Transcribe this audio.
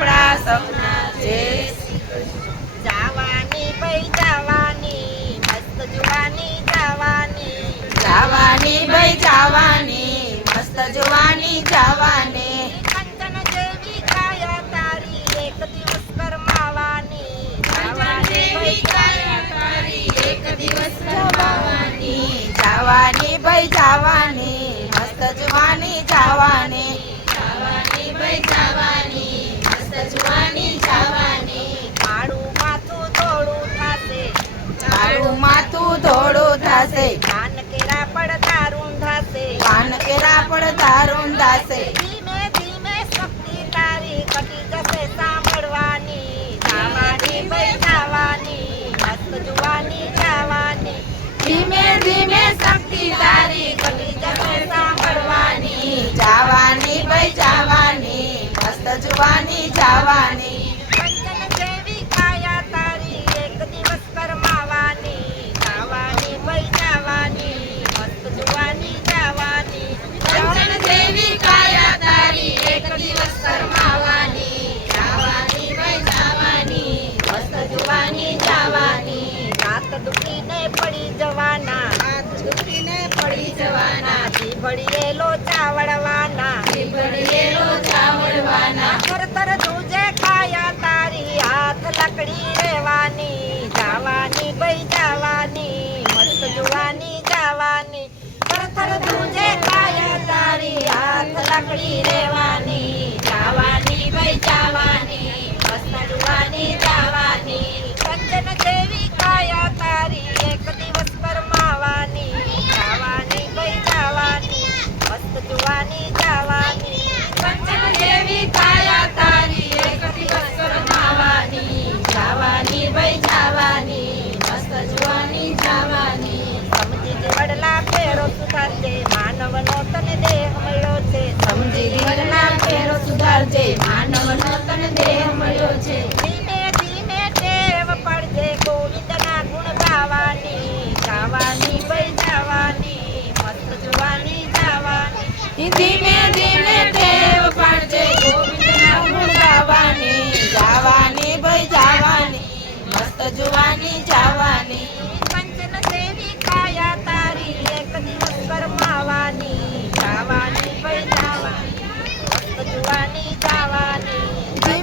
આપણા સપના છે. જવાની ભાઈ જવાની મસ્ત જુવાની જવાની. જવાની ભાઈ જવાની મસ્ત જવાની જવાની. જવાની ભાઈ એક દિવસ જવાની જવાની મસ્ત જવાની જવાની ભાઈ જવાની મસ્ત જવાની જવાની મારું માથું થોડું થાશે મારું માથું થશે કાન કેરા પડતા રૂંધાશે પાન કેરા પડતા રૂંધાશે ધીમે ધીમે શક્તિ તારી કટી જશે સાંભળવાની. જાવાની ભાઈ જાવાની મસ્ત જુવાની જાવાની. ધીમે ધીમે શક્તિ તારી કટી જશે સાંભળવાની. જાવાની ભાઈ જાવાની મસ્ત જવાની જવાની. દુખીને પડી જવાના. હાથ પડી જવાના. ચાવડવાના. તરતર ધ્રુજે કાયા તારી હાથ લકડી રેવાની જાવાની ભાઈ જાવાની મસ્ત જુવાની જાવાની. તરતર ધ્રુજે ખાયા તારી હાથ લકડી રહેવાની. જાવાની ભાઈ જાવાની મસ્ત જાવાની ગુણ ગાવાની ગાવાની ભાઈ જાવાની મસ્ત જવાની ધીમે ધીમે ટેવ પાડજે ગુણ ગાવાની ગાવાની